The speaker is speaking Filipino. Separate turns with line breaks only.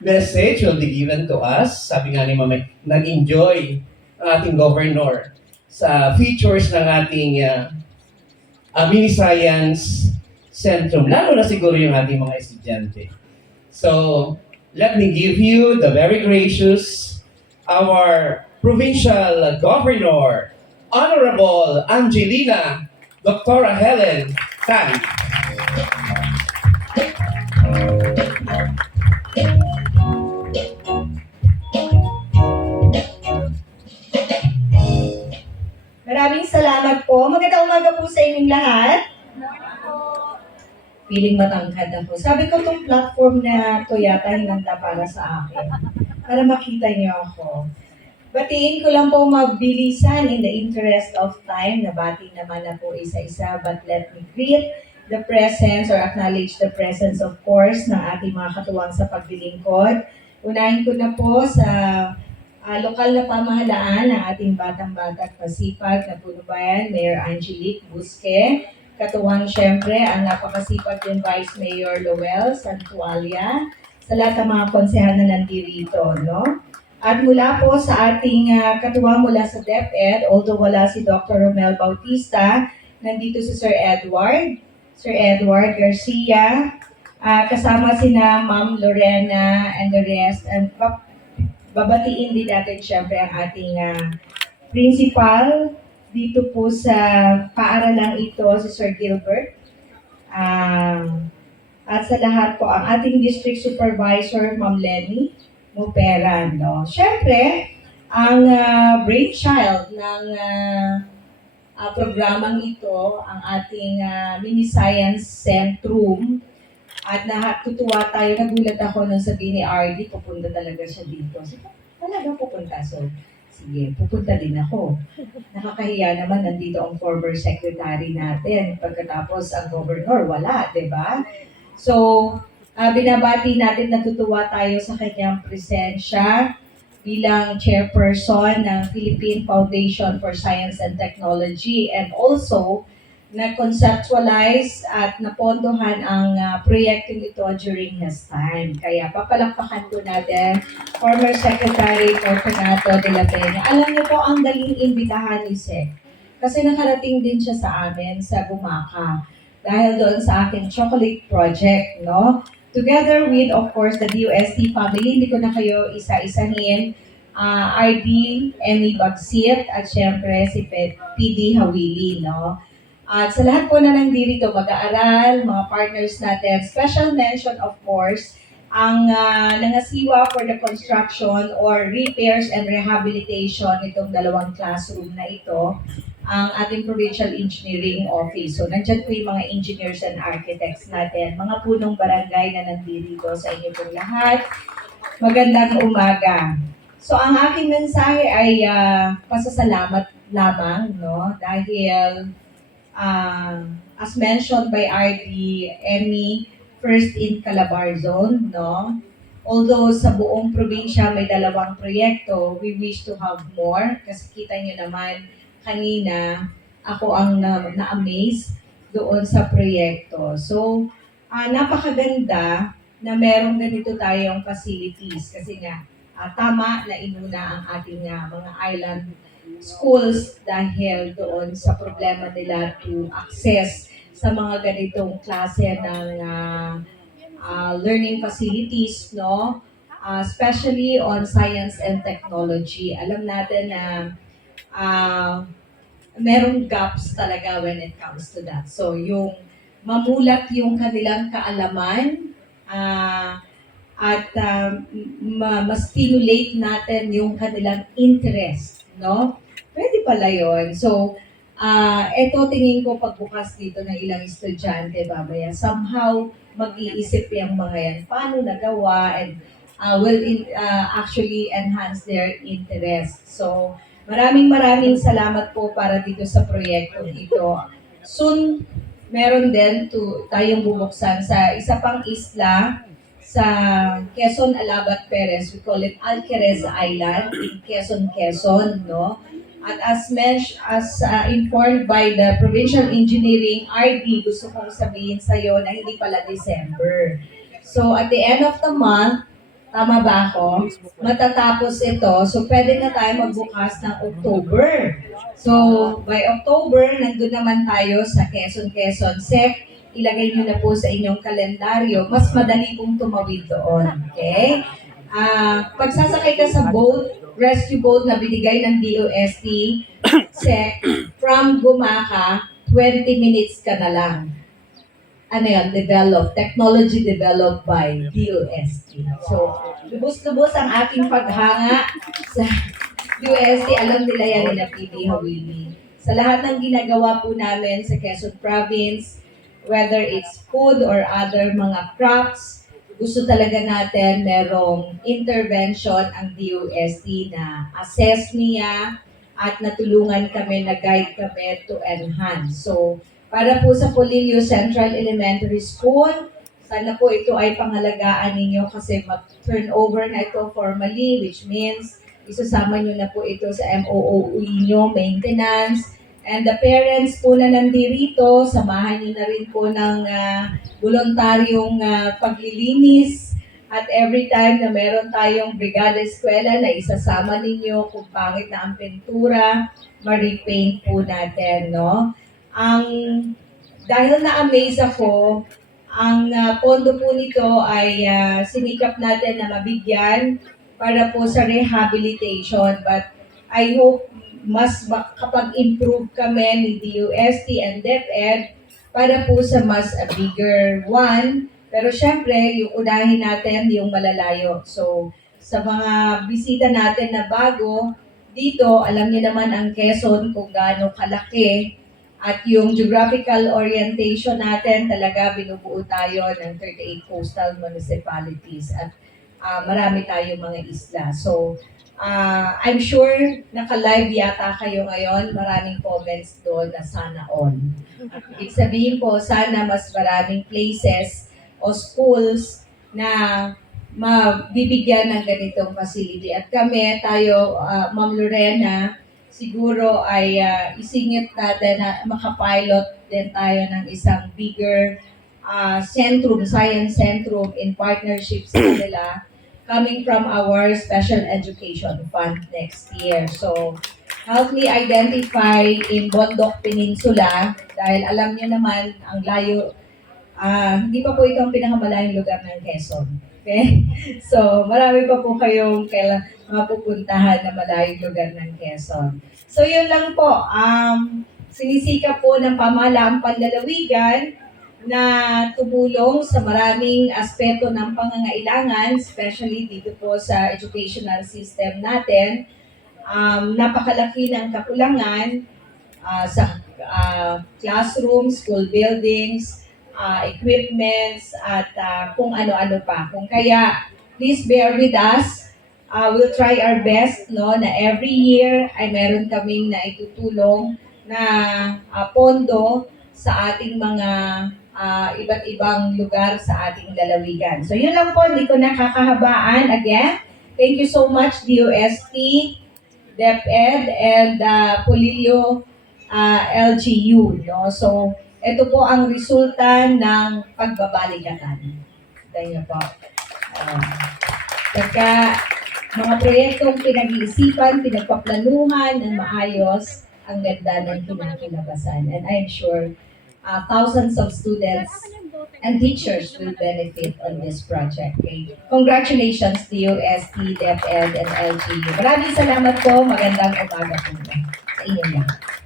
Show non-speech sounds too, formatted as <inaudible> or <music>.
message will be given to us. Sabi nga ni Mama, nag-enjoy ang ating governor sa features ng ating uh, uh, mini science centrum, lalo na siguro yung ating mga estudyante. So, let me give you the very gracious, our provincial governor, Honorable Angelina Dr. Helen Tan.
Maraming salamat po. Magandang umaga po sa inyong lahat. Piling matangkad ako. Sabi ko itong platform na to yata hinanda para sa akin. Para makita niyo ako. Batiin ko lang po mabilisan in the interest of time. Nabati naman na po isa-isa. But let me greet the presence or acknowledge the presence of course ng ating mga katuwang sa paglilingkod. Unahin ko na po sa Ah, lokal na pamahalaan ng ating batang-bata at pasipag na puno bayan, Mayor Angelique Busque. Katuwang siyempre ang napakasipag din Vice Mayor Lowell Santualia. Sa lahat ng mga konsehal na nandito, no? At mula po sa ating ah, katuwang mula sa DepEd, although wala si Dr. Romel Bautista, nandito si Sir Edward, Sir Edward Garcia, ah, kasama sina Ma'am Lorena and the rest, and babatiin din natin syempre ang ating ah, principal dito po sa paaralang ito, si Sir Gilbert. Ah, at sa lahat po, ang ating district supervisor, Ma'am Lenny Muperan. No? Syempre, ang ah, brainchild ng ah, ah, programang ito, ang ating ah, mini science centrum, at natutuwa tayo, nagulat ako nung sabi ni RD, pupunta talaga siya dito. Ko, talaga pupunta. So, sige, pupunta din ako. Nakakahiya naman, nandito ang former secretary natin. Pagkatapos ang governor, wala, di ba? So, ah, binabati natin, natutuwa tayo sa kanyang presensya bilang chairperson ng Philippine Foundation for Science and Technology and also na-conceptualize at napondohan ang uh, proyektong ito during his time. Kaya papalakpakan po natin former Secretary Fortunato de la Peña. Alam niyo po, ang daling imbitahan ni Sec. Kasi nakarating din siya sa amin sa Bumaka dahil doon sa aking chocolate project, no? Together with, of course, the DUST family, hindi ko na kayo isa-isahin, uh, RD, Emmy Bagsit, at syempre si PD Hawili, no? At sa lahat po na nandito, mag-aaral, mga partners natin, special mention of course, ang uh, nangasiwa for the construction or repairs and rehabilitation itong dalawang classroom na ito, ang ating Provincial Engineering Office. So, nandyan po yung mga engineers and architects natin, mga punong barangay na nandito sa inyo pong lahat. Magandang umaga. So, ang aking mensahe ay ah, pasasalamat lamang, no? Dahil uh, as mentioned by RD, Emmy, first in Calabar Zone, no? Although sa buong probinsya may dalawang proyekto, we wish to have more. Kasi kita nyo naman, kanina, ako ang na- na-amaze doon sa proyekto. So, ah, napakaganda na merong ganito tayong facilities. Kasi nga, ah, tama na inuna ang ating ah, mga island schools dahil doon sa problema nila to access sa mga ganitong klase ng ah, ah, learning facilities, no? Ah, especially on science and technology. Alam natin na ah, merong gaps talaga when it comes to that. So, yung mamulat yung kanilang kaalaman, ah, at ah, ma- ma-stimulate natin yung kanilang interest, no? Pwede pala yon. So, ah eto tingin ko pagbukas dito ng ilang estudyante, babaya, somehow mag-iisip yung mga yan, paano nagawa and ah, will in, ah, actually enhance their interest. So, maraming maraming salamat po para dito sa proyektong ito. Soon, meron din to, tayong bubuksan sa isa pang isla sa Quezon, Alabat, Perez. We call it Alquerez Island in Quezon, Quezon, no? At as mentioned, as uh, informed by the Provincial Engineering RD, gusto kong sabihin sa iyo na hindi pala December. So at the end of the month, Tama ba ako? Matatapos ito, so pwede na tayo magbukas ng October. So, by October, nandun naman tayo sa Quezon, Quezon SEC. Ilagay nyo na po sa inyong kalendaryo. Mas madali pong tumawid doon. Okay? Ah, pagsasakay ka sa boat, rescue boat na binigay ng DOST, SEC, from Gumaka, 20 minutes ka na lang ano yan, developed, technology developed by DOST. So, lubos-lubos ang ating paghanga sa DOST. Alam nila yan nila PD Hawili. Sa lahat ng ginagawa po namin sa Quezon Province, whether it's food or other mga crops, gusto talaga natin merong intervention ang DOST na assess niya at natulungan kami, na-guide kami to enhance. So, para po sa Polillo Central Elementary School, sana po ito ay pangalagaan ninyo kasi mag-turnover na ito formally, which means isasama nyo na po ito sa MOOE nyo, maintenance. And the parents po na nandirito, samahan nyo na rin po ng ah, voluntaryong ah, paglilinis. At every time na meron tayong brigada eskwela na isasama ninyo kung pangit na ang pintura, ma-repaint po natin, no? Ang dahil na-amaze ako, ang ah, pondo po nito ay ah, sinikap natin na mabigyan para po sa rehabilitation. But I hope mas makapag-improve kami ni DUST and DepEd para po sa mas bigger one. Pero syempre, yung unahin natin yung malalayo. So, sa mga bisita natin na bago, dito, alam niyo naman ang Quezon kung gaano kalaki at yung geographical orientation natin, talaga binubuo tayo ng 38 coastal municipalities at ah, marami tayong mga isla. So, ah, I'm sure naka-live yata kayo ngayon. Maraming comments doon na sana. At ibig sabihin po, sana mas maraming places o schools na mabibigyan ng ganitong facility. At kami, tayo, ah, Ma'am Lorena, siguro ay ah, isingit natin na makapilot din tayo ng isang bigger ah, centrum, science centrum in partnership sa kanila coming from our special education fund next year. So, help me identify in Bondok Peninsula dahil alam niyo naman ang layo, ah, hindi pa po ito ang pinakamalayong lugar ng Quezon. Okay? <laughs> So, marami pa po kayong kaila, mapupuntahan na malayong lugar ng Quezon. So, yun lang po. Um, sinisika po ng pamahalaang panlalawigan na tumulong sa maraming aspeto ng pangangailangan, especially dito po sa educational system natin. Um, napakalaki ng kakulangan ah, sa ah, classroom, school buildings, ah, equipments, at ah, kung ano-ano pa. Kung kaya, please bear with us. Uh, we'll try our best no na every year ay meron kaming na itutulong na ah, pondo sa ating mga ah, iba't ibang lugar sa ating lalawigan. So yun lang po, hindi ko nakakahabaan. Again, thank you so much DOST, DepEd, and uh, Polillo ah, LGU. No? So ito po ang resulta ng pagbabaligatan. Ganyan po. Uh, pagka mga proyektong pinag-iisipan, pinagpaplanuhan ng maayos, ang ganda ng kinakilabasan. And I'm sure uh, thousands of students and teachers will benefit on this project. Okay? Congratulations to you, ST, DepEd, and LGU. Maraming salamat po. Magandang umaga po sa inyo lahat.